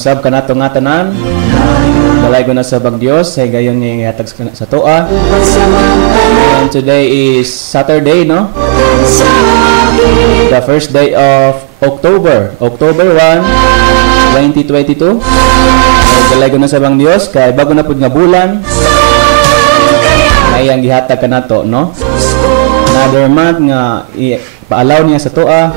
Sab kanato nga tanan, balay ko na sa bag Diyos, ay gayon nga ihatag sa toa. And today is Saturday, no? The first day of October 1, 2022. Ay balay ko na sa bag Diyos, kay bago na pud nga bulan, ay ang gihatag kanato, no? Another month nga paalaw niya sa toa,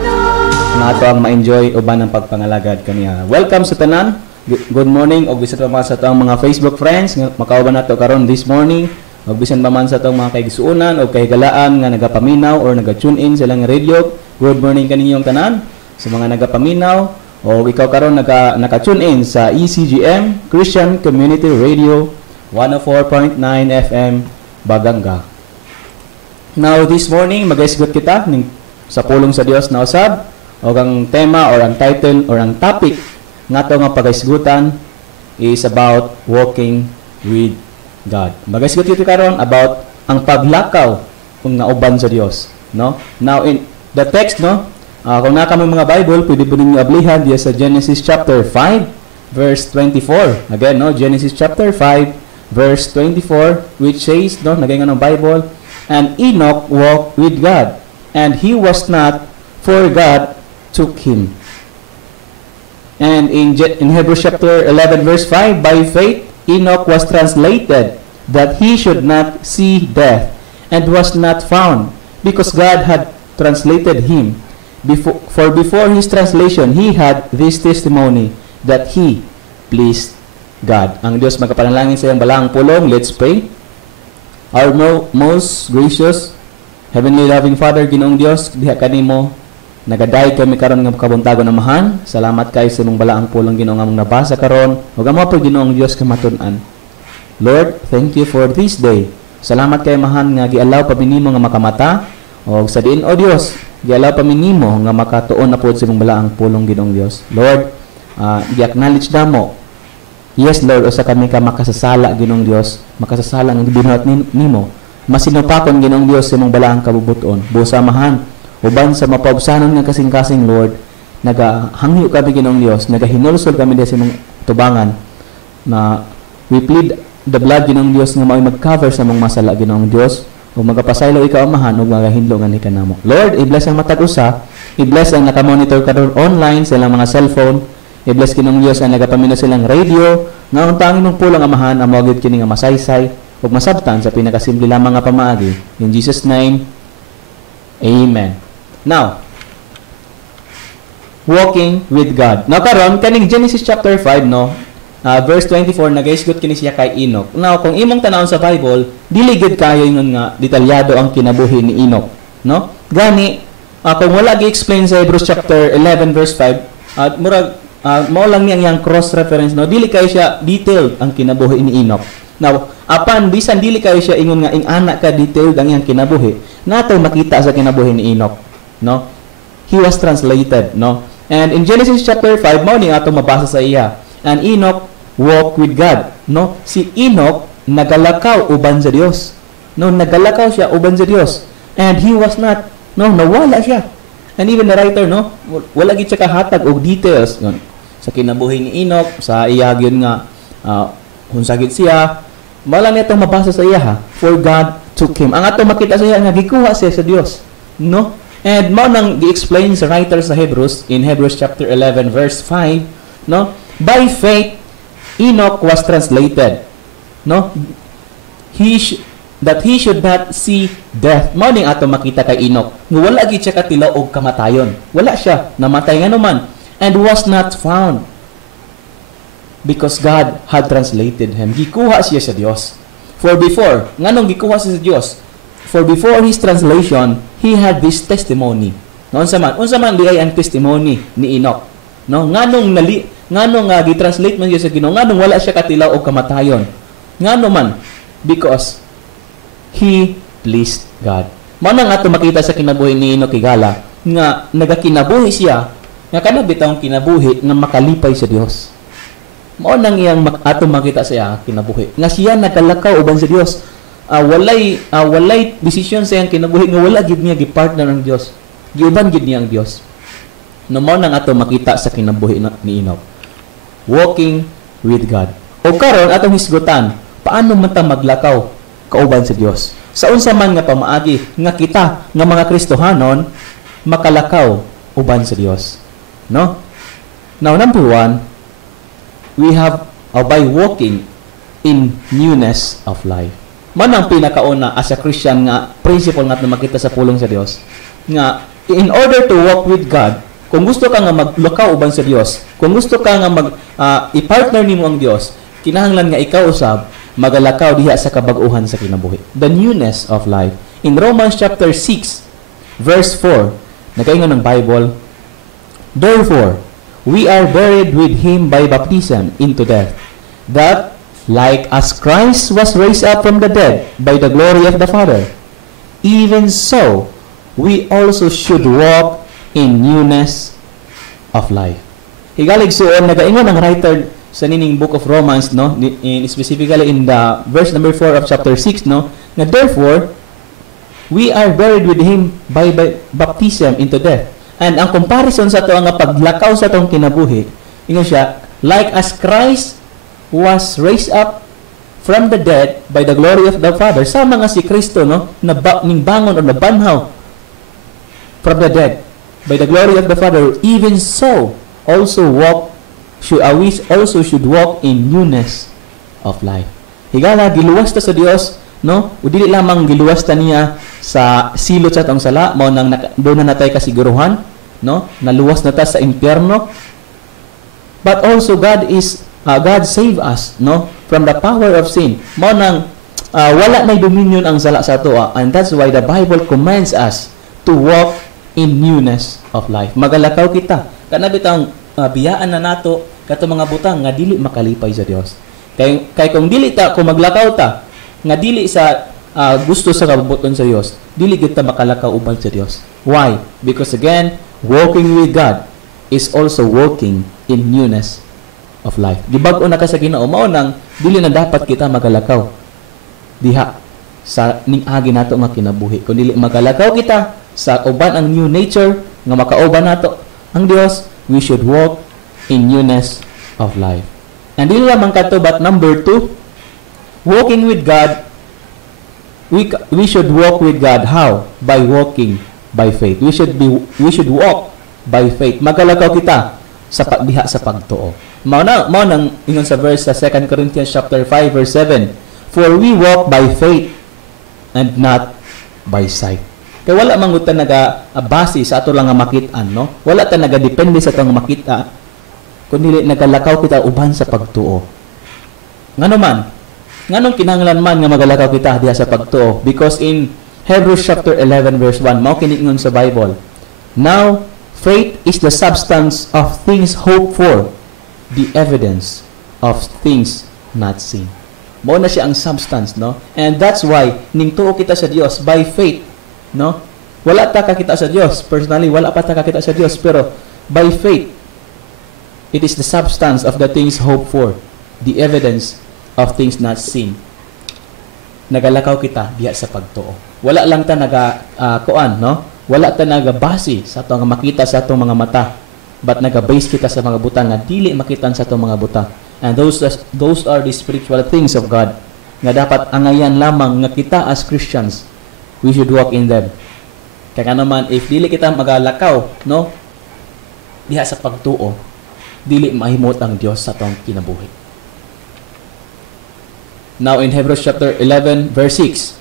na ato ang ma-enjoy uban ang pagpangalagad kaniya. Welcome sa tanan. Good morning og bisan pa man sa atong mga Facebook friends nga makauban nato karon this morning. Og bisan pa man sa atong mga kaigsuonan o kahigalaan nga nagapaminaw or naga-tune in sa ilang radio. Good morning kaninyong tanan. Sa mga nagapaminaw o ikaw karon naka-tune in sa ECGM Christian Community Radio 104.9 FM Baganga. Now this morning mag-isgot kita sa pulong sa Dios na usab. O ang tema or ang title or ang topic nga to nga pagaisgutan is about walking with God. Magaisgut kita karon about ang paglakaw kung nauban sa Dios, no? Now in the text, no, kung naka mo mga Bible, pwede po ninyo ablihan diya sa Genesis chapter 5 verse 24. Again, no, Genesis chapter 5 verse 24, which says, no, nagayon ng Bible, and Enoch walked with God, and he was not, for God took him. And in Hebrews chapter 11 verse 5, by faith Enoch was translated that he should not see death, and was not found, because God had translated him. For before his translation he had this testimony that he pleased God. Ang Diyos magkapanalangin sa iyang balaang pulong. Let's pray. Our most gracious Heavenly loving Father, Ginoong Diyos, diha kanimo nagaday kami karon nga kabuntagon amahan. Salamat kay sa imong balaang pulong Ginoo nga among nabasa karon. Ug amo po Ginoong Dios kamatun-an. Lord, thank you for this day. Salamat kay mahan nga gialaw pa minimo nga makamata, og sa diin o Dios, gialaw pa minimo nga makatuon na pod sa imong balaang pulong Ginoong Dios. Lord, gi-acknowledge namo. Yes Lord, usa kami ka makasasala Ginoong Dios, makasasala nga gibinuhat nimo. Masinupakon Ginoong Dios sa imong balaang kabubuton. Busa mahan uban sa mapaubsanon nga kasing-kasing Lord, nagahangyo kami Ginoong Dios, nagahinulsol kami sa imong tubangan na we plead the blood Ginoong Dios nga mao'y mag-cover sa mong masala Ginoong Dios, o magapasaylo ikaw amahan o magahinlo nga ni kanamo. Lord, i-bless ang matag usa, i-bless ang nakamonitor karon online sa ilang mga cellphone, i-bless Ginoong Dios ang nagapamino silang radio, nga ang tanging mong pulang amahan ang mawagid kini nga masaysay ug masabtan sa pinakasimple lamang nga pamaagi. In Jesus name, amen. Now, walking with God. Now karon kaning Genesis chapter 5, no, verse 24, nagaisgot kini siya kay Enoch. Now kung imong tanawon sa Bible, dili gid kayo ingon nga detalyado ang kinabuhi ni Enoch, no? Gani kung wala gi-explain sa Hebrews chapter 11 verse 5, murag mao lang niyang cross reference, no? Dili kay siya detailed ang kinabuhi ni Enoch. Now, apan bisan dili kayo siya ingon nga ing ana ka detailed ang iyang kinabuhi, nato makita sa kinabuhi ni Enoch, no? He was translated, no? And in Genesis chapter 5, mao ni ato mabasa sa iya. And Enoch walked with God, no? Si Enoch nagalakaw uban sa Dios. No, nagalakaw siya uban sa Dios. And he was not, no, nawala siya. And even the writer, no, wala gid siya kahatag og details yun sa kinabuhi ni Enoch, sa iya gyud nga unsa gid siya. Wala niya itong mabasa sa iya, ha? For God took him. Ang ato makita sa iya nga gikuha siya sa Dios, no? And mao nang gi-explain sa writer sa Hebrews in Hebrews chapter 11 verse 5, no? By faith Enoch was translated, no? That he should not see death. Mao ning ato makita kay Enoch. Nga wala gid siya katilaw og kamatayon. Wala siya namatay nganuman, and was not found, because God had translated him. Gikuha siya sa Dios. For before, nganong gikuha siya sa Dios? For before his translation, he had this testimony. No, unsa man di ay ang testimony ni Enoch. No, nganong gi-translate man siya sa Ginoo, nganong wala siya katilaw og kamatayon. Ngano man? Because he pleased God. Mao nang ato makita sa kinabuhi ni Enoch higala nga nagakinabuhi siya nga kana bitawng kinabuhi nga makalipay sa Dios. Mao nang iyang ato makita sa iya kinabuhi nga siya nagalakaw uban sa Dios. Walay desisyon sa iyang kinabuhi nga wala gid niya gipartner ang Dios. Giuban gid niya ang Dios. No, mao nang ato makita sa kinabuhi ni Enoch. walking with God. O karon atong hisgutan, paano man ta maglakaw kauban sa Dios? Sa unsa man nga pamaagi nga kita nga mga Kristohanon makalakaw uban sa Dios, no? Now, number one, we have by walking in newness of life. Man ang pinakauna as a Christian nga principle nga makita sa pulong sa Dios nga in order to walk with God, kung gusto ka nga maglakaw uban sa Dios, kung gusto ka nga i-partner nimo ang Dios, kinahanglan nga ikaw usab magalakaw diha sa kabag-uhan sa kinabuhi. The newness of life. In Romans chapter 6, verse 4, nakaingon ng Bible, therefore, we are buried with Him by baptism into death, that, like as Christ was raised up from the dead by the glory of the Father, even so, we also should walk in newness of life. Higalig suon, nagaingon ang writer sa nining book of Romans, no, specifically in the verse number 4 of chapter 6, no, na therefore, we are buried with Him by baptism into death. And ang comparison sa ito, ang paglakaw sa itong kinabuhi, ingon siya, like as Christ was raised up from the dead by the glory of the Father, sama nga si Kristo, no, ning bangon o nabanhaw from the dead by the glory of the Father, even so, we also should walk in newness of life. Higala, giluwas ta sa Dios, no? O dili lamang giluwas ta niya sa silot sa atong sala, mao nang doon na natay kasiguruhan, no? Naluwas na ta sa impyerno. But also God save us, no, from the power of sin. Mao nang wala nay dominion ang sala sa ato, and that's why the Bible commands us to walk in newness of life. Magalakaw kita. Kana bitang biyaan na nato kato mga butang nga dili makalipay sa Dios. Kay kung dili ta, kung maglakaw ta nga dili sa gusto sa kabubuton sa Dios, dili gid ta makalakaw uban sa Dios. Why? Because again, walking with God is also walking in newness of life. Gibag-o na ka sa Ginoo, mao nang dili na dapat kita magalakaw diha sa ning agi nato nga kinabuhi. Kung dili magalakaw kita sa uban ang new nature nga makauban nato ang Dios, we should walk in newness of life. And dili lamang kato, but number 2, walking with God, we should walk with God how? By walking by faith. We should walk by faith. Magalakaw kita sa pagdiha sa pagtuo. Mao nang ingon sa verse sa 2 Corinthians chapter 5 verse 7, for we walk by faith and not by sight. Kaya wala mangutan naga-base sa ato lang nga makitaan, no? Wala ta naga-depende sa atong makita, kundi nagalakaw kita uban sa pagtuo. Nganong kinahanglan man nga magalakaw kita diha sa pagtuo? Because in Hebrews chapter 11 verse 1, mao kini ingon sa Bible, now faith is the substance of things hoped for, the evidence of things not seen. Mao na siya ang substance, no? And that's why ning tuo kita sa Dios by faith, no? Wala ta kakita sa Dios. Personally, wala pa ta kakita sa Dios, pero by faith, it is the substance of the things hoped for, the evidence of things not seen. Nagalakaw kita diha sa pagtuo. Wala lang ta no? Wala ta nagabase sa atong makita sa atong mga mata, but nagabase kita sa mga butang nga dili makitan sa atong mga butang. And those are the spiritual things of God nga dapat angayan lamang nga kita as Christians, we should walk in them. Kaya naman, if dili kita magalakaw, no, diha sa pagtuo, dili mahimot ang Dios sa atong kinabuhi. Now in Hebrews chapter 11 verse 6,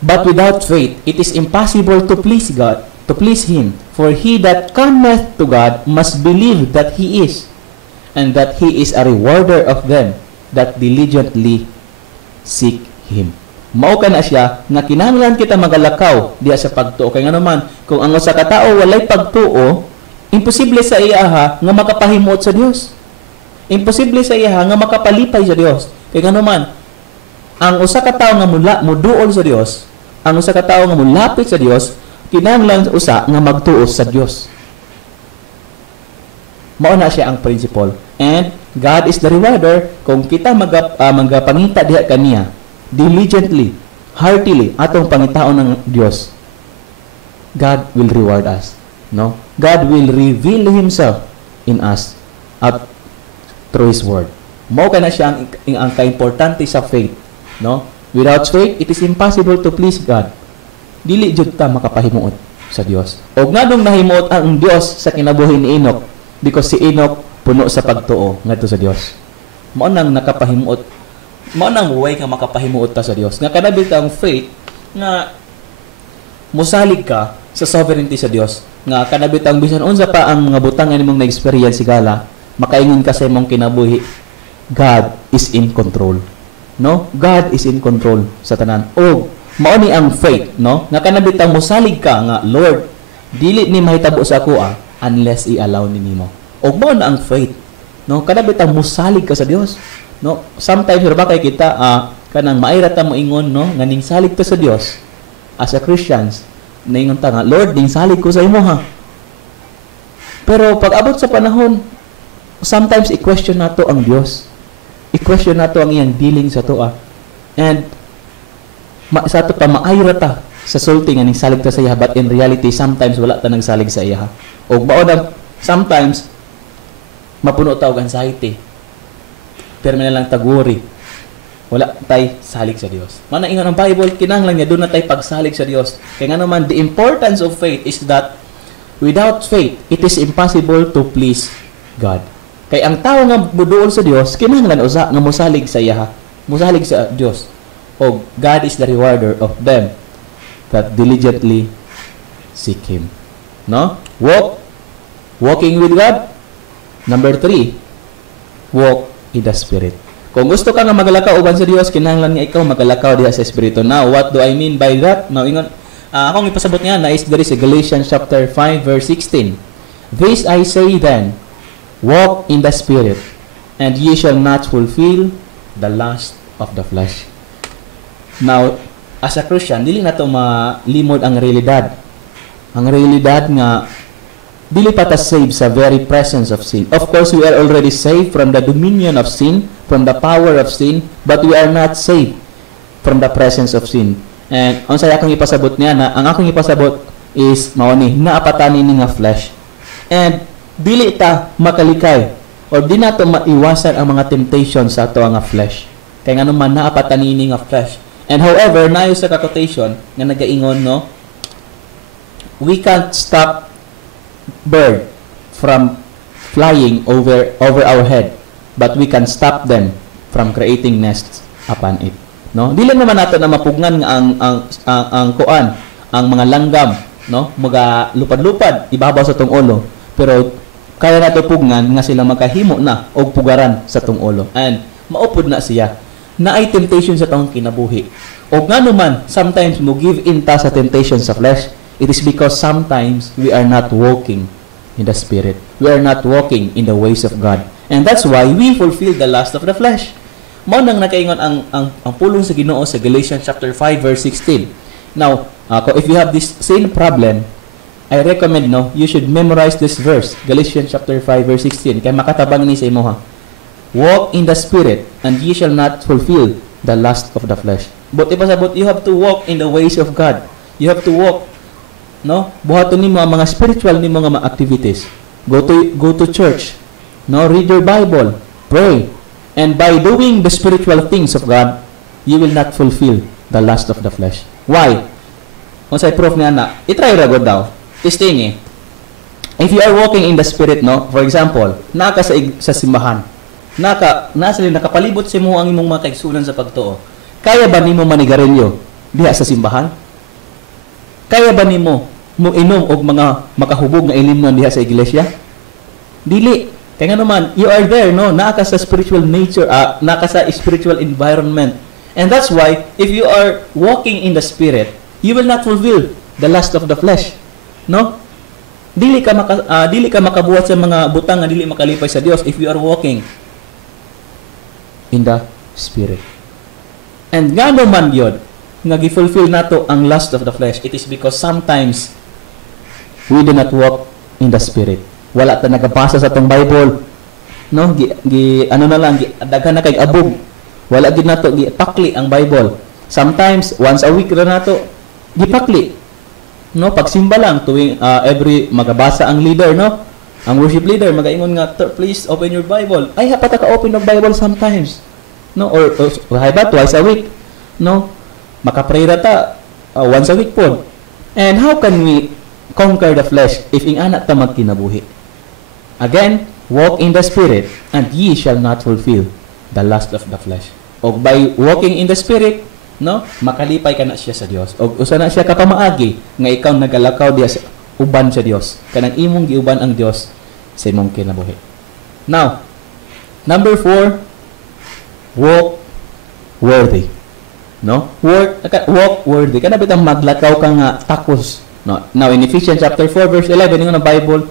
but without faith it is impossible to please God, to please Him, for he that cometh to God must believe that He is, and that He is a rewarder of them that diligently seek Him. Mao ka na siya nga kinahanglan kita magalakaw diha sa pagtuo. Kay nga naman, kung ang usa ka tawo walay pagtuo, imposible sa iya nga makapahimot sa Dios. Imposible sa iya nga makapalipay sa Dios. Kay nga naman, ang usa ka tawo nga muduol sa Dios, ang usa ka tawo nga mulapit sa Dios, kinahanglan usa nga magtuo sa Dios. Mao na siya ang principle. And God is the rewarder. Kung kita magapangita diha kaniya diligently, heartily, atong pangitaon ng Dios, God will reward us, no? God will reveal Himself in us at through His Word. Mao kana siya ang kaimportante sa faith, no? Without faith, it is impossible to please God. Dili jud ta makapahimuot sa Dios. Og nganong nahimuot ang Dios sa kinabuhi ni Enoch? Because si Enoch puno sa pagtuo ngadto sa Dios. Mao nang nakapahimuot, mao nang way nga makapahimuot ta sa Dios. Nga kanabil ta ang faith nga musalig ka sa sovereignty sa Dios. Nga kanabil ta ang bisan unsa pa ang mga butang nimong na-experience sigala, makaingon ka sa imong kinabuhi. God is in control. No? God is in control sa tanan. O mao ni ang faith, no? Nga kanabitang musalig ka nga, Lord, dili ni mahitabo sa ako unless i-allow ni nimo. Og mao na ang faith, no? Kanabitang musalig ka sa Dios, no? Sometimes ra ba kay kita kanang maayra ta moingon, no? Nga ning salig ta sa Dios as a Christians, naingon ta nga, Lord, ning salig ko sa imo ha. Pero pag abot sa panahon, sometimes i-question nato ang Dios. I-question nato ang iyang dealing sa toa. And sa ato pa maayra ta sa sulti nga ning salig ta sa iya, but in reality sometimes wala ta nang salig sa iya. Og mao na sometimes mapuno ta og anxiety. Permanent lang taguri. Wala tay salig sa Dios. Mana ingon ang Bible kinahanglan nga doon na tay pagsalig sa Dios. Kay ngano man the importance of faith is that without faith it is impossible to please God. Kay ang tao nga buduol sa Dios kinahanglan usa nga mosalig sa iya, mosalig sa Dios. O God is the rewarder of them that diligently seek Him. No? Walking with God. Number 3, walk in the Spirit. Kung gusto ka nga magalakaw uban sa Dios, kinahanglan nga ikaw magalakaw diha sa Espiritu. Now, what do I mean by that? Maingon, akong ipasabot niya na is there is Galatians chapter 5 verse 16. This I say then, walk in the Spirit, and ye shall not fulfill the lust of the flesh. Now, as a Christian, dili na ito malimod ang realidad. Ang realidad nga, dili pa ta saved sa very presence of sin. Of course, we are already saved from the dominion of sin, from the power of sin, but we are not saved from the presence of sin. And ang saya akong ipasabot niya na, ang akong ipasabot is, mauni, naapatan ni nga flesh. And, dili ta makalikay, or di na ito maiwasan ang mga temptations sa ito nga flesh. Kaya nga naman, naapatan ni nga flesh. And however, nayo sa quotation nga nagaingon, no, we can't stop bird from flying over our head, but we can stop them from creating nests upon it. No, dili naman nato na mapugnan nga ang kuan, ang mga langgam, no, mga lupad-lupad ibabaw sa tong ulo, pero kaya nato pugnan nga sila makahimo na og pugaran sa tong ulo. And maupod na siya na ay temptation sa taong kinabuhi. O nga naman, sometimes mo give in ta sa temptation sa flesh, it is because sometimes we are not walking in the Spirit. We are not walking in the ways of God. And that's why we fulfill the lust of the flesh. Mao nang nakaingon ang pulong sa Ginoo sa Galatians chapter 5 verse 16. Now, if you have this same problem, I recommend, no, you should memorize this verse, Galatians chapter 5 verse 16, kay makatabang ni sa imo ha. Walk in the Spirit, and ye shall not fulfill the lust of the flesh. But ipasabot, you have to walk in the ways of God. You have to walk, no? Buhaton nimo ang mga spiritual nimo nga mga activities. Go to church, no? Read your Bible, pray, and by doing the spiritual things of God, you will not fulfill the lust of the flesh. Why? Kung say proof niya na, itry ra gud daw. Testing If you are walking in the Spirit, no? For example, naka sa simbahan, nasa nakapalibot sa imo ang imong mga kaigsunan sa pagtuo. Kaya ba nimo manigarilyo diha sa simbahan? Kaya ba nimo mo inom og mga makahubog nga ilimnon diha sa iglesia? Dili. Kaya nga naman, you are there, no? Naka sa spiritual nature, naka sa spiritual environment. And that's why, if you are walking in the Spirit, you will not fulfill the lust of the flesh. No? Dili ka makabuhat sa mga butang nga dili makalipay sa Dios if you are walking in the Spirit. And nga naman yun, nga gifulfill nato ang lust of the flesh, it is because sometimes we do not walk in the Spirit. Wala ta nagabasa sa tong Bible, no? Daghan na kay abog. Wala gid nato gipakli ang Bible. Sometimes once a week ra nato gipakli. No, pagsimba lang tuwing every magabasa ang leader, no? Ang worship leader magaingon nga, please open your Bible. Ay hapata ka open ng Bible sometimes. No, or ba twice a week. No, makapray ra ta once a week po. And how can we conquer the flesh if ing anak ta magkinabuhi? Again, walk in the Spirit, and ye shall not fulfill the lust of the flesh. O by walking in the Spirit, no, makalipay ka na siya sa Dios. O usa na siya kapamaagi nga ikaw nagalakaw diya sa uban sa Dios. Kanang imong giuban ang Dios sa imong kinabuhi. Now, number 4, walk worthy. No? Walk worthy. Kana bitang maglakaw ka nga takos. No? Now, in Ephesians chapter 4, verse 11, yung Bible,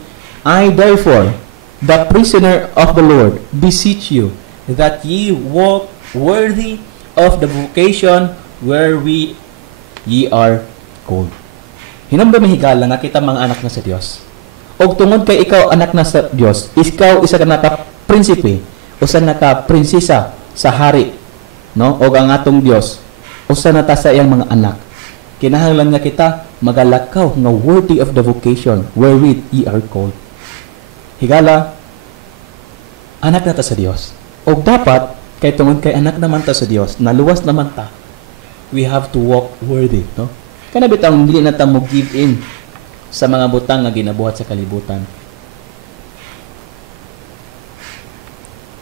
I therefore, the prisoner of the Lord, beseech you, that ye walk worthy of the vocation wherewith ye are called. Hinamda mahigala nga kita mga anak na sa Dios. Og tungod kay ikaw anak na sa Dios, ikaw isa ka naka prinsipe, usa naka prinsesa sa hari, no? Og ang atong Dios, usa na ta sa iyang mga anak. Kinahanglan nga kita magalakaw nga worthy of the vocation wherewith ye are called. Higala, anak na ta sa Dios. Og dapat kay tungod kay anak naman ta sa Dios, naluwas naman ta, we have to walk worthy, no? Kana bitang dili na ta mo give in sa mga butang nga ginabuhat sa kalibutan.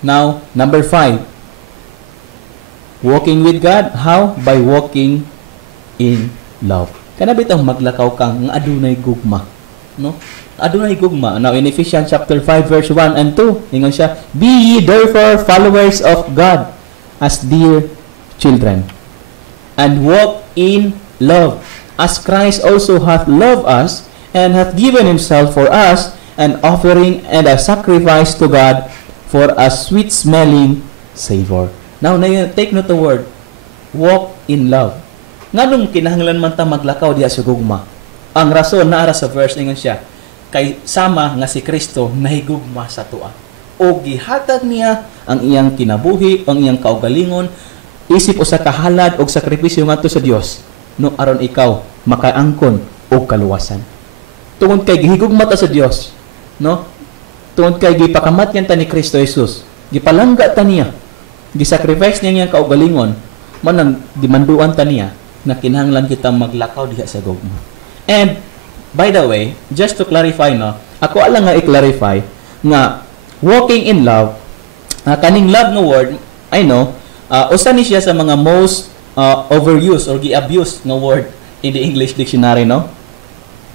Now, number 5. Walking with God, how? By walking in love. Kana bitang maglakaw kang nga adunay gugma, no? Adunay gugma. Now in Ephesians chapter 5 verse 1 and 2, ingon siya, be ye therefore followers of God as dear children, and walk in love, as Christ also hath loved us, and hath given himself for us, an offering and a sacrifice to God for a sweet-smelling savor. Now, take note the word, walk in love. Nganong kinahanglan man ta maglakaw diya sa gugma? Ang rason naara sa verse ingon siya, kay sama nga si Kristo nahigugma sa tuwa. O gihatag niya ang iyang kinabuhi, ang iyang kaugalingon, isip o sa kahalad o sakripisyo ngadto sa Dios, no aron ikaw makaangkon og kaluwasan. Tungod kay gihigugma ta sa Dios, no? Tungod kay gipakamatyan ta ni Kristo Jesus, gipalangga ta niya, gisacrifice niya niyang kaugalingon, manang dimanduan ta niya na kinahanglan kita maglakaw diha sa gugma. And by the way, just to clarify, no, ako alang nga i-clarify nga walking in love, kaning love nga word, I know, usa ni siya sa mga most overused or gi-abuse nga word in the English dictionary, no?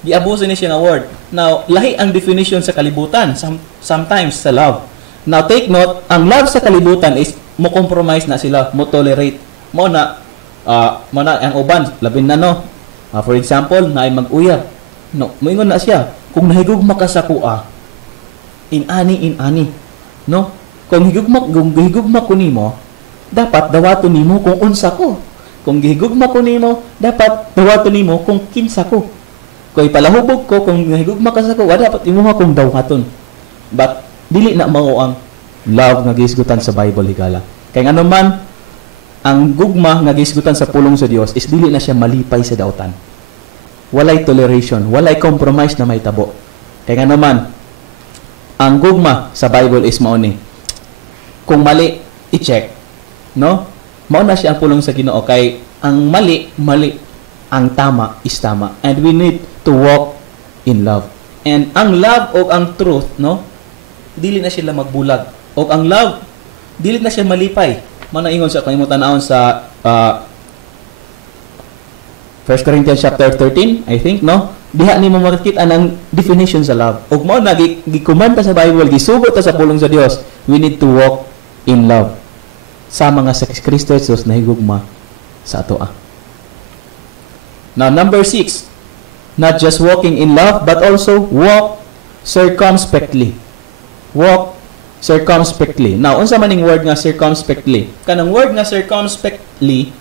Gi-abuse ni siya nga word. Now, lahi ang definition sa kalibutan, sometimes sa love. Now, take note, ang love sa kalibutan is mo compromise na sila, mo tolerate. Mo na ang uban, labin na, no? For example, na ay mag-uya. No, moingon na siya, kung nahigugma ka sa kuha, in-ani, no? Kung higugma ko nimo, dapat dawaton nimo kung unsa ko. Kung gihigugma ko nimo, dapat dawaton nimo kung kinsa ko. Kung ipalahubog ko, kung nahigugma ka sa kuha, dapat imuha kong dawaton. But dili na mao ang love nga gisgutan sa Bible, higala. Kay ano man ang gugma nga gisgutan sa pulong sa Dios is dili na siya malipay sa dautan. Walay toleration, walay compromise na may tabo. Kaya nga naman, ang gugma sa Bible is mao ni. Kung mali, i-check. No? Mao na siya ang pulong sa Ginoo. Kay ang mali, ang tama is tama. And we need to walk in love. And ang love o ang truth, no? Dili na sila magbulag. O ang love, dili na siya malipay. Manaingon sa kalimutan sa 1 Corinthians chapter 13, I think, no? Diha ni mo makikita ang definition sa love. Ug mao na gikumanta sa Bible, gisugot ta sa pulong sa Dios. We need to walk in love. Sa mga sa Kristo Jesus na higugma sa atoa. Now, number 6, not just walking in love, but also walk circumspectly. Walk circumspectly. Now, unsa man ning word nga circumspectly? Kanang word nga circumspectly,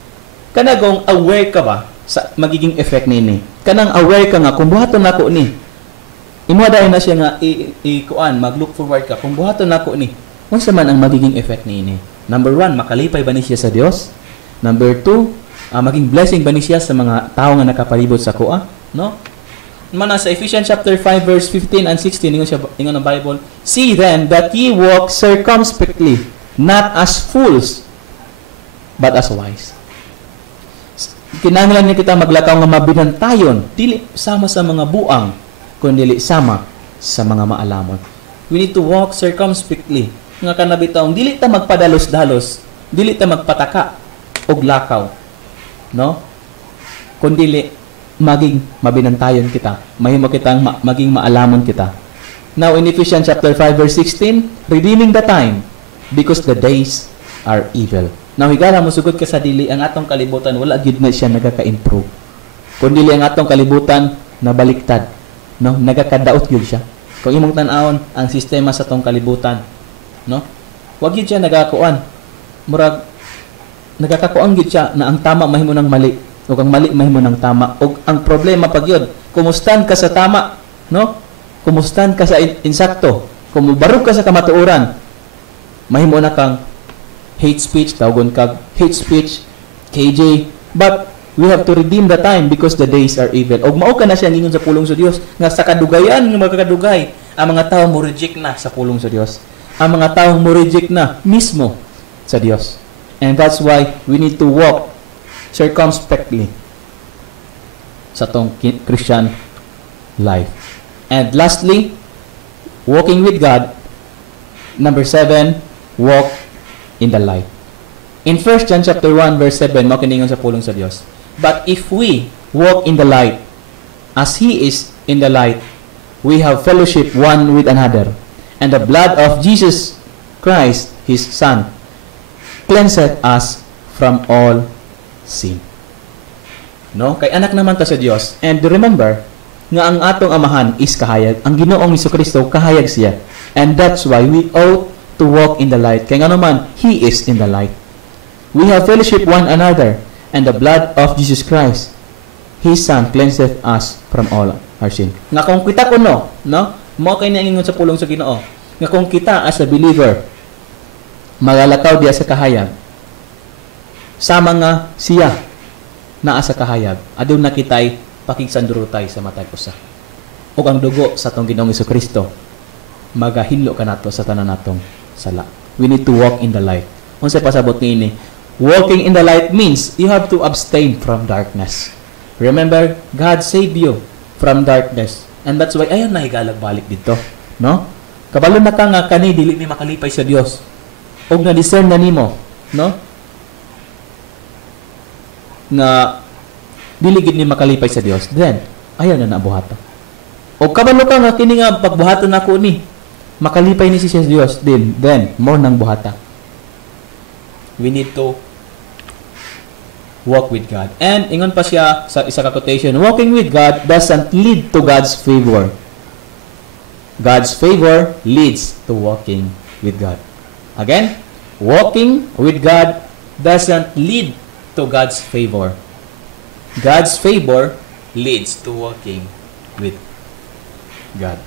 kanagong aware ka ba sa magiging effect nini? Kanang aware ka nga kung buhaton nako ni. Imo dai na siya nga kuan, mag-look forward ka kung buhaton nako ni. Unsa man ang magiging effect niini? Number 1, makalipay ba ni siya sa Dios? Number 2, maging blessing ba ni siya sa mga tao nga nakapalibot sa kuha, no? Mana sa Ephesians chapter 5 verse 15 and 16 ingon ang Bible, see then that ye walk circumspectly, not as fools, but as wise. Kinahanglan niya kita maglakaw nga mabinantayon, dili sama sa mga buang, kundi sama sa mga maalamon. We need to walk circumspectly. Nga kanabitaw, dili ta magpadalos-dalos, dili ta magpataka og lakaw, no? Kundi maging mabinantayon kita, mahimo kitang maging maalamon kita. Now in Ephesians chapter 5 verse 16, redeeming the time because the days are evil. Now, higala mo sugod ka sa dili, ang atong kalibutan, wala gid na siya nagaka-improve. Kung dili ang atong kalibutan, nabaliktad. No? Nagakadaot yun siya. Kung imong tan-awon ang sistema sa atong kalibutan, no? Wag yun siya nagakuan. Murag, nagakakuan gid siya na ang tama mahimo ng mali, o ang mali mahimo ng tama. O ang problema pag yun, kumustan ka sa tama, no? Kumustan ka sa insakto, kumubarog ka sa kamatuoran, mahimo na kang hate speech, tawgon kag hate speech, KJ. But we have to redeem the time because the days are evil. Og mao ka na siya ngingon sa pulong sa Dios nga sa kadugayan nga magkakadugay, ang mga tawo mo reject na sa pulong sa Dios. Ang mga tawo mo reject na mismo sa Dios. And that's why we need to walk circumspectly sa tong Christian life. And lastly, walking with God. Number 7, walk in the light. In 1 John chapter 1 verse 7, makiningon sa pulong sa Dios. But if we walk in the light, as He is in the light, we have fellowship one with another, and the blood of Jesus Christ, His Son, cleanseth us from all sin. No? Kay anak naman ta sa Dios. And remember, nga ang atong amahan is kahayag. Ang Ginoong Jesucristo, kahayag siya. And that's why we ought to walk in the light. Kaya nga naman, He is in the light. We have fellowship one another, and the blood of Jesus Christ, His Son, cleanseth us from all our sin. Nga kung kita ko no? Mo kay nangingon sa pulong sa Ginoo. Nga kung kita as a believer, magalakaw diya sa kahayag, sama nga siya naa sa kahayag, adun na kitay pakigsandurutay sa matay usa. Ug ang dugo sa atong Ginoong Jesucristo, magahilo ka nato sa tanan natong sala. We need to walk in the light. Unsay pasabot niini? Walking in the light means you have to abstain from darkness. Remember, God saved you from darkness. And that's why ayaw na higalag balik dito, no? Kabalo na ka nga kani dili ni makalipay sa Dios. Og na discern na nimo, no? Na dili gid ni makalipay sa Dios. Then ayaw na nabuhaton. Og kabalo ka nga kini nga pagbuhaton nako ni makalipay ni si Dios din, then more nang buhata. We need to walk with God. And ingon pa siya sa isa ka quotation, walking with God doesn't lead to God's favor. God's favor leads to walking with God. Again, walking with God doesn't lead to God's favor. God's favor leads to walking with God.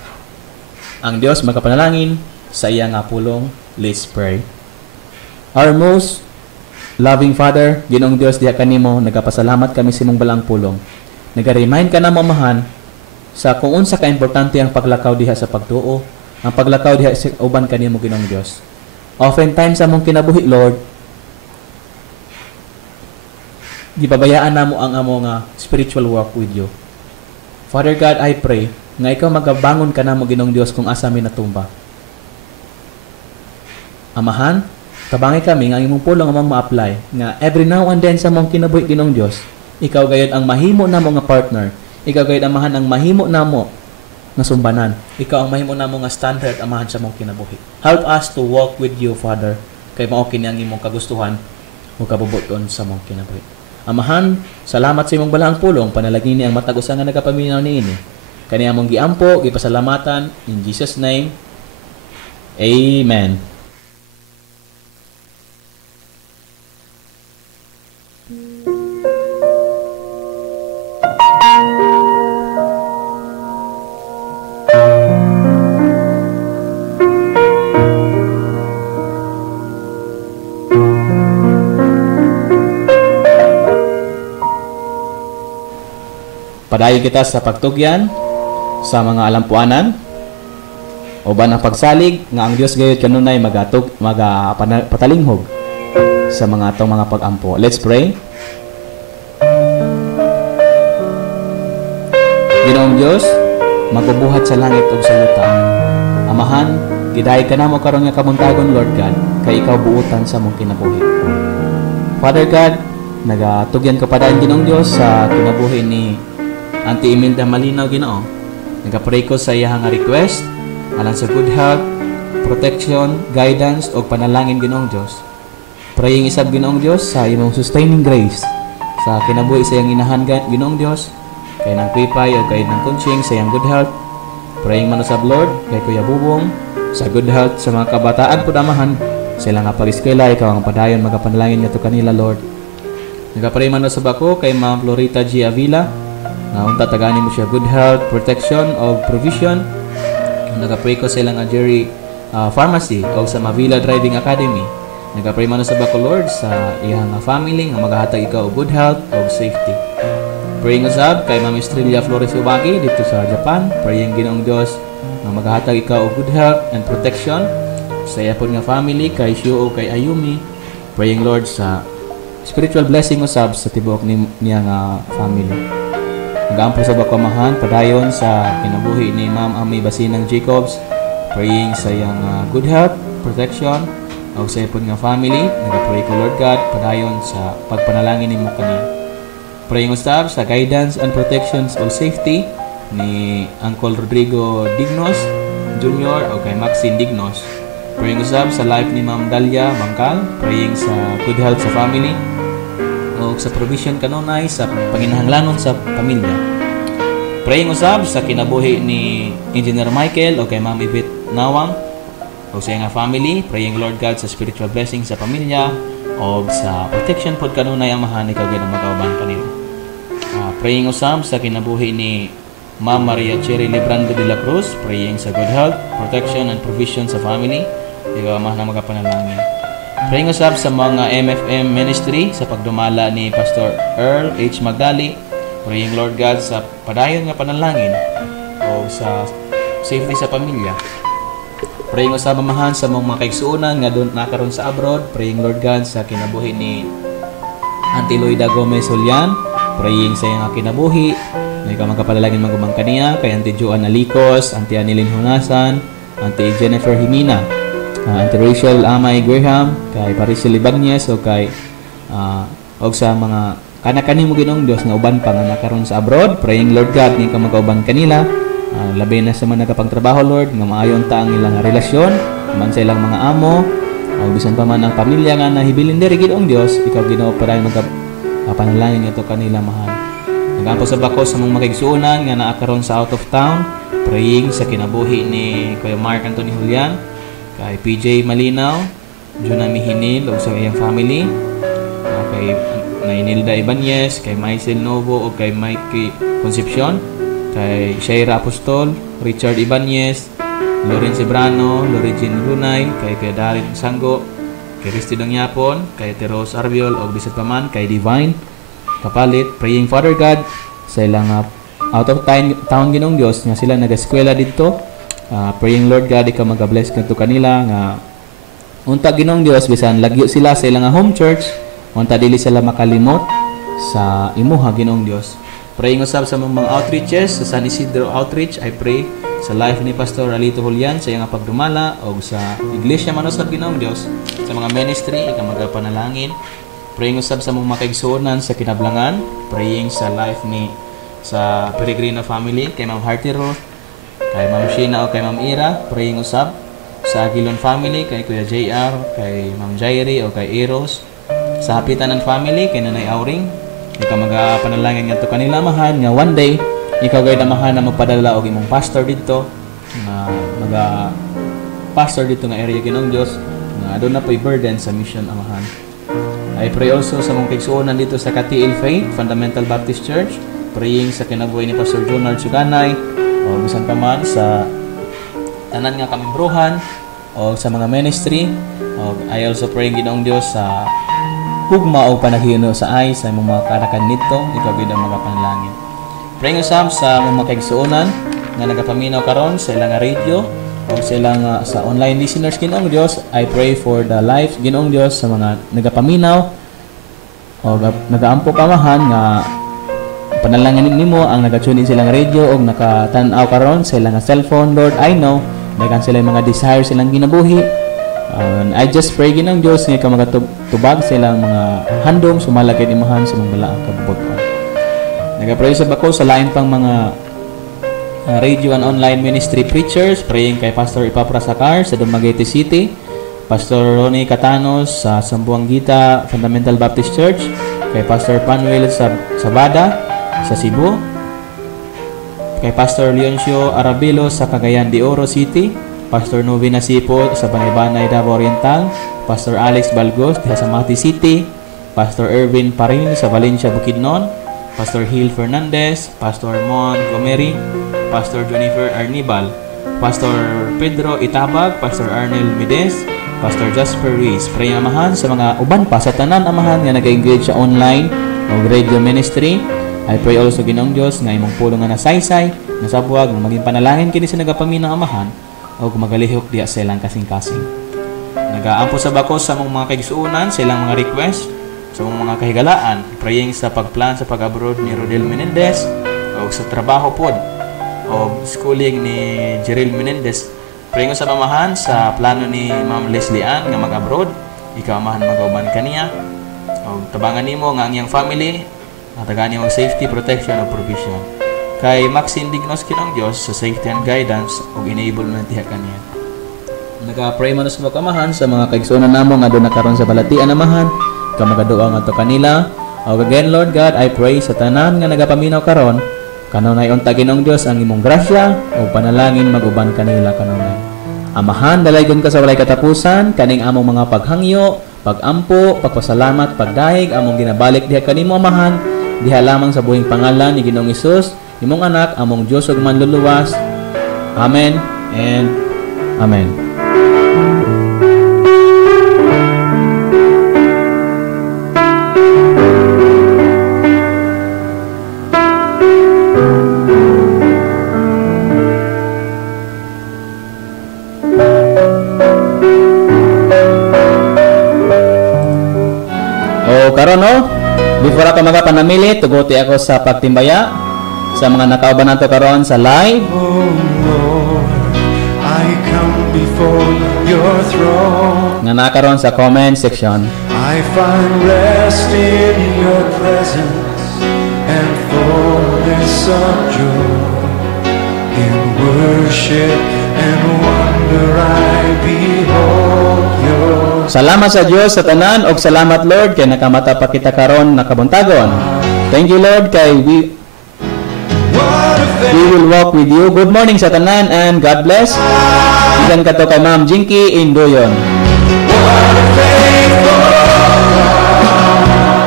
Ang Diyos magkapanalangin sa iya nga pulong. Let's pray. Our most loving Father, Ginoong Diyos, diha kanimo, nagapasalamat kami sa imong balang pulong. Nag-remind ka na mamahan sa kung unsa ka importante ang paglakaw diha sa pagtuo, ang paglakaw diha sa uban kanimo, Ginoong Diyos. Oftentimes sa mong kinabuhi, Lord, gipabayaan namo ang amo nga spiritual walk with you. Father God, I pray nga ikaw magabangon ka na mo, Ginoong Diyos, kung asa mi natumba. Amahan, tabangi kami nga imong pulong among ma-apply nga every now and then sa mong kinabuhi, Ginoong Diyos, ikaw gayud ang mahimo namo nga partner, ikaw gayud amahan ang mahimo namo nga sumbanan, ikaw ang mahimo namo nga standard amahan sa mong kinabuhi. Help us to walk with you, Father, kay mao kini ang imong kagustuhan o kabubuton sa mong kinabuhi. Amahan, salamat sa imong balahang pulong, panalagin ni ang matag usa nga nagapaminaw niini. Kani among giampo, gipasalamatan in Jesus name. Amen. Padayon kita sa pagtugyan. sa mga alampuanan uban ang pagsalig nga ang Dios gayud kanunay patalinghog sa mga atong mga pag-ampo. Let's pray. Ginoong Dios, magbubuhat sa langit ug sa yuta. Amahan, gidahay ka namo karon nga kamuntagon, Lord God, kay ikaw buutan sa mong kinabuhi. Father God, nagatugyan ka pa dahil Ginoong Dios sa kinabuhi ni Auntie Imelda Malinaw, Ginoo. Nagapray ko sa iyang request alang sa good health, protection, guidance o panalangin, Ginoong Dios. Praying isab, Ginoong Dios, sa imong sustaining grace sa kinabuhi sa iyang inahan, Ginoong Dios, kay nang pipay o kay nang kunching sa iyang good health. Praying man usab, Lord, kay Kuya Bubong sa good health sa mga kabataan pud amahan sila nga pag-eskwela, ikaw ang padayon magapanalangin ngadto kanila, Lord. Nagapray man usab ako kay Ma'am Florita G. Avila nga unta tagani mo siya good health, protection o provision. Nagapray ko sa ilang Jerry Pharmacy o sa Mavila Driving Academy. Nagapray man usab ako, Lord, sa iyang family nga magahatag ikaw og good health o safety. Praying usab kay Ma'am Estrella Flores Ubagi dito sa Japan. Praying Ginoong Dios nga magahatag ikaw og good health and protection sa iyapon nga family kay Shuo o kay Ayumi. Praying, Lord, sa spiritual blessing usab sa tibuok niya nga family. Nag-aampo sa bakamahan padayon sa kinabuhi ni Ma'am Ami Basinang Jacobs. Praying sa iyang good health, protection o sa iyapon nga family. Nagapray ko, Lord God, padayon sa pagpanalangin nimo kaniya. Praying usab sa guidance and protections o safety ni Uncle Rodrigo Dignos Jr. o kay Maxine Dignos. Praying usab sa life ni Ma'am Dalia Bangkal. Praying sa good health sa family o sa provision kanunay sa panginahanglanon sa pamilya. Praying usab sa kinabuhi ni Engineer Michael o kay Ma'am Yvette Nawang o sa iyang family. Praying, Lord God, sa spiritual blessing sa pamilya o sa protection pod kanunay amahan ikaw gyud ang magauban kanila. Praying usab sa kinabuhi ni Ma'am Maria Cherry Librando de la Cruz. Praying sa good health, protection and provision sa family ikaw amahan ang magapanalangin. Praying usab sa mga MFM ministry sa pagdumala ni Pastor Earl H. Magdali. Praying, Lord God, sa padayon nga panalangin o sa safety sa pamilya. Praying usab amahan sa mga kaigsuonan nga doon nakaroon sa abroad. Praying, Lord God, sa kinabuhi ni Auntie Loida Gomez Julian. Praying sa iyang kinabuhi na ikaw magkapalalangin magumang kaniya kay Auntie Joanna Licos, Auntie Anilin Hunasan, Auntie Jennifer Himina, Auntie Rachel Amay Graham, kay Parisel Ibanez o kay og sa mga kanak-kani mo, Ginoong Dios, nga uban pa nga nakaroon sa abroad. Praying, Lord God, ni ka magauban kanila, labi na sa mga nagapangtrabaho, Lord, nga maayon ta ang ilang relasyon man sa ilang mga amo o bisan pa man ang pamilya nga nahibilin diri, Ginoong Dios, ikaw Ginoo para panalangin ito kanila mahal. Nag-ampo sa bako sa mga makaigsuonan nga naakaroon sa out of town. Praying sa kinabuhi ni Kuya Mark Anthony Julian, kay PJ Malinaw, Junami Hinil o sa iyang family, kay Nainilda Ibanez, kay Maisel Novo o kay Mikey Concepcion, kay Shaira Apostol, Richard Ibanez, Loren Sebrano, Lorigin Lunay, kay Kuya Darin Sanggo, kay Risti Dongyapon, kay Teros Arbiol o bisat paman, kay Divine Kapalit. Praying, Father God, sa ilang out of town Ginoong Dios nga sila nag-eskwela dito. Praying, Lord God, ikaw mag-bless kanto kanila nga unta, Ginoong Dios, bisan lagyo sila sa ilang home church, unta dili sila makalimot sa imuha, Ginoong Dios. Praying usab sa mga outreaches sa San Isidro Outreach. I pray sa life ni Pastor Alito Julian sa iyang pagdumala o sa iglesia man usab, Ginoong Dios, sa mga ministry ikaw magapanalangin. Praying usab sa mga kaigsuonan sa kinablangan. Praying sa life ni sa Peregrino family, kay Ma'am Hearty Ruth, kay Ma'am Sheena o kay Ma'am Ira. Praying usab sa Aguilon family, kay Kuya JR, kay Ma'am Jairi o kay Eros. Sa Hapitanan family, kay Nanay Auring, ikaw magapanalangin nga to kanila mahal nga one day ikaw gayud amahan na magpadala og imong pastor dito nga pastor dito nga area, Ginoong Dios, nga aduna po'y burden sa mission amahan. I pray also sa mga kaigsuonan dito sa Katiil Faith Fundamental Baptist Church. Praying sa kinabuhi ni Pastor Jonald Suganay o bisan pa man sa tanan nga kamembrohan o sa mga ministry. I also pray, Ginoong Dios, sa hugma o panahino sa ay sa mga karakan nito ikaw gid ang mga panalangin. Praying usab sa mga kaigsuonan nga nagapaminaw karon sa ilang radio o sa ilang sa online listeners Ginoong Dios. I pray for the lives Ginoong Dios sa mga nagapaminaw o nagaampo kamahan nga panalangin nimo ang naga-tune in silang radio o nakatan-aw karon sa ilang cellphone. Lord, I know dagan sila mga desires silang ginabuhi. I just pray Ginoong Dios nga ka magatubag sa ilang mga handom sumalagay imahan sa mga balaang kabubuton. Nagapray sa bako sa lain pang mga radio and online ministry preachers, praying kay Pastor Ipapra Sacar sa Dumaguete City, Pastor Ronnie Catanos sa Sambuanguita Fundamental Baptist Church, kay Pastor Panuel Sabada sa Cebu, kay Pastor Leoncio Arabilo sa Cagayan de Oro City, Pastor Novi Nasipo sa Banay Davao Oriental, Pastor Alex Balgos sa Makati City, Pastor Erwin Parin sa Valencia Bukidnon, Pastor Hill Fernandez, Pastor Mon Gomeri, Pastor Jennifer Arnibal, Pastor Pedro Itabag, Pastor Arnel Mides, Pastor Jasper Ruiz. Pray amahan sa mga uban pa sa tanan amahan nga nag-engage sa online o radio ministry. I pray also Ginoong Dios nga imong pulong nga nasaysay, nasabuag, maging panalangin kini sa nagapaminaw amahan o magalihok diya sa ilang kasing-kasing. Nagaampo sa bakos sa mga kaigsuunan sa ilang mga request sa mga kahigalaan, praying sa pagplan sa pag-abroad ni Rodel Menendez o sa trabaho pod o schooling ni Jeril Menendez. Praying sa mamahan sa plano ni Ma'am Leslie Ann nga mag-abroad, ikaw amahan mag-auban kaniya o tabangan nimo nga ang iyang family, natagaan nimo safety, protection o provision. Kay Maxine Dignos Ginoong Dios sa safety and guidance o enablement diha kaniya. Naka-pray man sa pagkamahan sa mga kaigsunan namo nga doon nakaroon sa balatian amahan, kamagaduwa nga to kanila. O again, Lord God, I pray sa tanan nga nagapaminaw karon, kanunay unta Ginoong Dios ang imong grasya o panalangin maguban kanila kanunay. Amahan, dalaygon ka sa walay katapusan kaning among mga paghangyo, pagampo, pagpasalamat, pagdaig among ginabalik diha kanimo amahan, diha lamang sa buhing pangalan ni Ginoong Hesus, imong anak, among Dios ug manluluwas. Amen and amen. Karon no, before ako magapanamili, tuguti ako sa pagtimbaya sa mga nakauban nato karon sa live. Oh Lord, I come before your throne. Nga nakaroon sa comment section. I find rest in your presence and fullness of joy. In worship and wonder I behold your. Salamat sa Dios sa tanan og salamat Lord kay nakamata pa kita karon nakabuntagon. Thank you Lord kay we will walk with you. Good morning sa tanan and God bless. Igan ka to kay Ma'am Jinky Indoyon.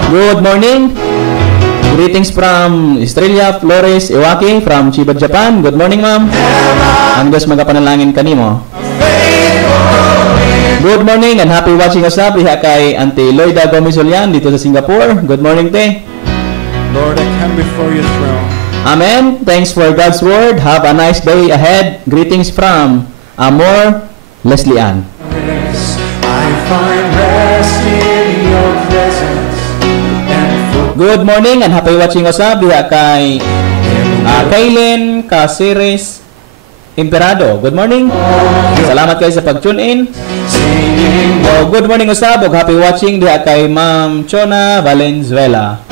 Good morning. Greetings from Estrella Flores Iwaki from Chiba, Japan. Good morning, ma'am. Ang Diyos magapanalangin kanimo. Good morning and happy watching us up diha kay Auntie Loida Gomez Julian dito sa Singapore. Good morning, te. Lord, I come before your throne. Amen. Thanks for God's word. Have a nice day ahead. Greetings from Amor Leslie Ann. I find rest in your presence and Good morning and happy watching us up diha kay Kaylin Caceres Imperado. Good morning. Salamat kayo sa pag-tune in. Oh, good morning usab ug happy watching diha kay Ma'am Chona Valenzuela.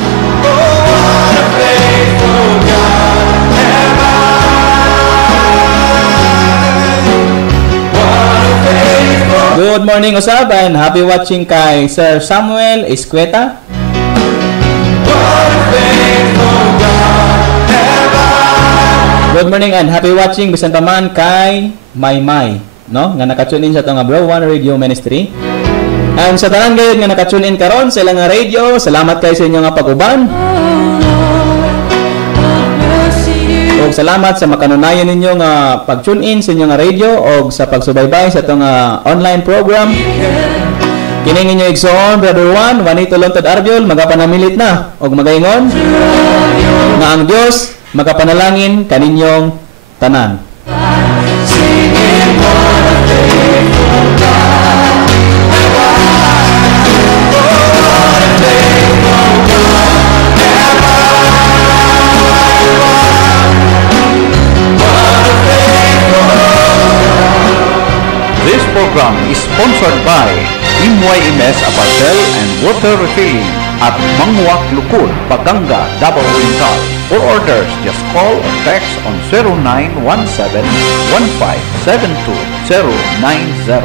Good morning usab and happy watching kay Sir Samuel Escueta. Good morning and happy watching bisan pa man kay Maymay, no? Nga naka-tune in sa tong Bro One Radio Ministry. And sa tanan gayud nga naka-tune in karon sa ilang radio, salamat kay sa inyo nga pag-uban. Og salamat sa makanunayan ninyo nga pag-tune in sa inyo nga radio og sa pagsubaybay sa tong online program. Kining inyo igsoon, Brother Juanito Lontod Arbiol, magapanamilit na og magaingon nga ang Dios magapanalangin kaninyong tanan. This program is sponsored by MYMS Apartel and Water Refilling at Mangwak Lukud, Paganga, Davao Oriental. For orders, just call or text on 0917-1572-090.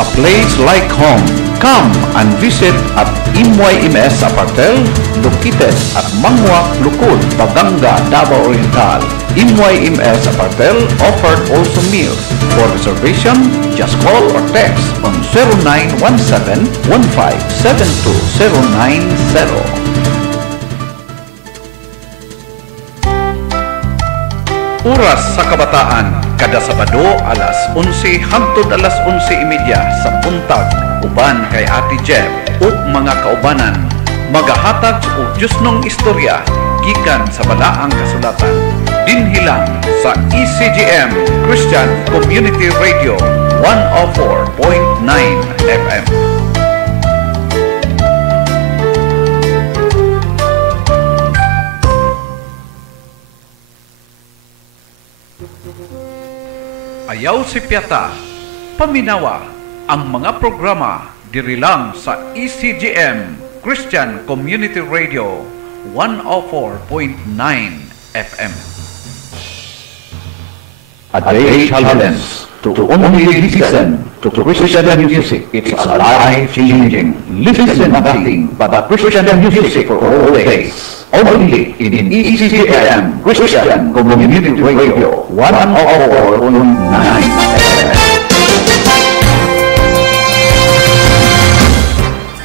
A place like home. Come and visit at MYMS Apartel, located at Mangwak, Lukud, Paganga, Davao Oriental. MYMS Apartel offered also meals. For reservation, just call or text on 0917-1572-090. Oras sa Kabataan, kada Sabado alas 11 hangtod alas 11:30 sa buntag, uban kay Ate Jeb ug mga kaubanan, magahatag og Diosnong istorya gikan sa balaang kasulatan. Dinhi lang sa ECGM Christian Community Radio 104.9 FM. Ayaw si Piata, paminawa ang mga programa diri lang sa ECGM Christian Community Radio 104.9 FM. A day challenge to only listen to Christian music. It's a life-changing. Listen nothing but Christian music for all days. Only in ECGM Christian Community Radio 104.9 FM.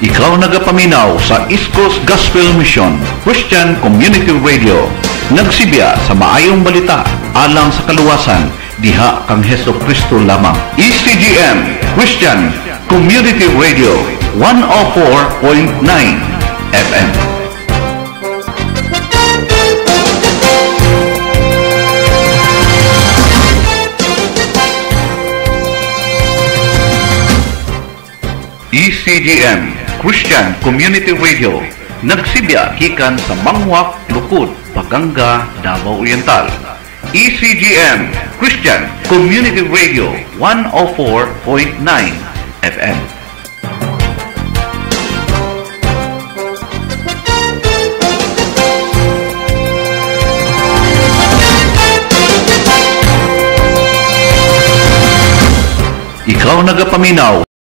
Ikaw nagapaminaw sa East Coast Gospel Mission Christian Community Radio. Nagsibya sa maayong balita alang sa kaluwasan diha kang Hesus Kristo lamang. ECGM Christian Community Radio 104.9 FM. ECGM Christian Community Radio nagsibya gikan sa Mangwak, Lukud, Paganga, Davao Oriental. ECGM Christian Community Radio 104.9 FM. Ikaw nagapaminaw